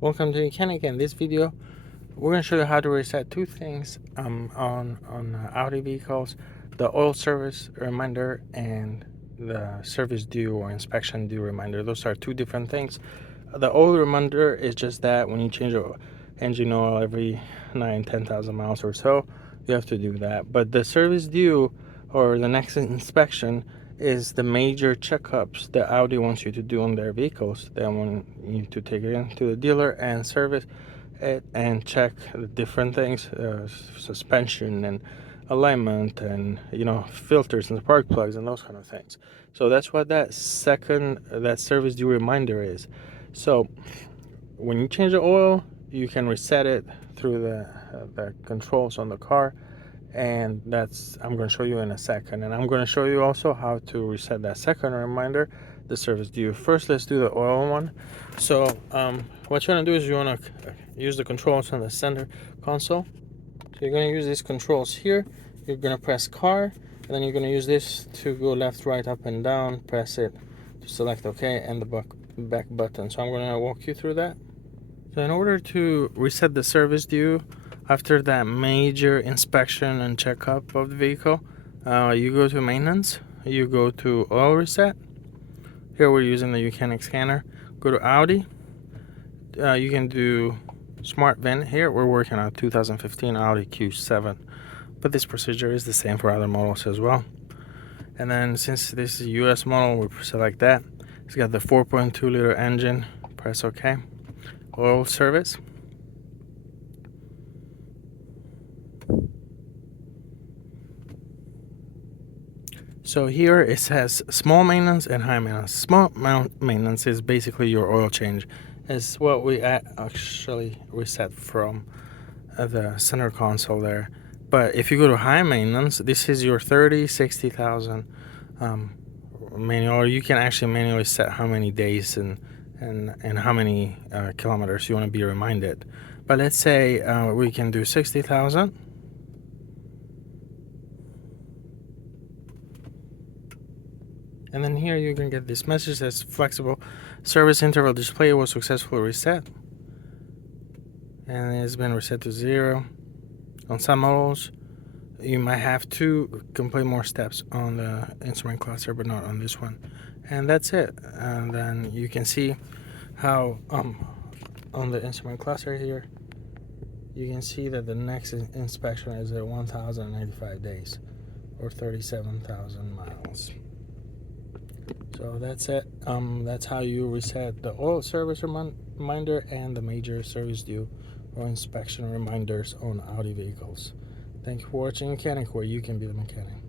Welcome to YOUCANIC. In this video, we're going to show you how to reset two things on Audi vehicles: the oil service reminder and the service due or inspection due reminder. Those are two different things. The oil reminder is just that when you change your engine oil every 10,000 miles or so, you have to do that. But the service due or the next inspection is the major checkups that Audi wants you to do on their vehicles. They want you to take it into the dealer and service it and check the different things, suspension and alignment and filters and spark plugs and those kind of things. So that's what that service due reminder is. So when you change the oil, you can reset it through the controls on the car, and that's I'm going to show you in a second. And I'm going to show you also how to reset that second reminder, the service due. First, let's do the oil one. So what you want to do is you want to use the controls on the center console. So you're going to use these controls here. You're going to press car, and then you're going to use this to go left, right, up and down. Press it to select OK and the back button. So I'm going to walk you through that. So in order to reset the service due after that major inspection and checkup of the vehicle, you go to maintenance, you go to oil reset. Here we're using the YOUCANIC scanner. Go to Audi. You can do smart VIN. Here we're working on a 2015 Audi Q7, but this procedure is the same for other models as well. And then since this is a US model, we select that. It's got the 4.2 liter engine. Press OK. Oil service. So here it says small maintenance and high maintenance. Small maintenance is basically your oil change. It's what we actually reset from the center console there. But if you go to high maintenance, this is your 30, 60,000 manual, or you can actually manually set how many days and how many kilometers you want to be reminded. But let's say we can do 60,000. And then here you can get this message that's flexible service interval display was successfully reset, and it's been reset to 0. On some models you might have to complete more steps on the instrument cluster, but not on this one. And that's it. And then you can see how on the instrument cluster here you can see that the next inspection is at 1,095 days or 37,000 miles. So that's it. That's how you reset the oil service reminder and the major service due or inspection reminders on Audi vehicles. Thank you for watching YOUCANIC, where you can be the mechanic.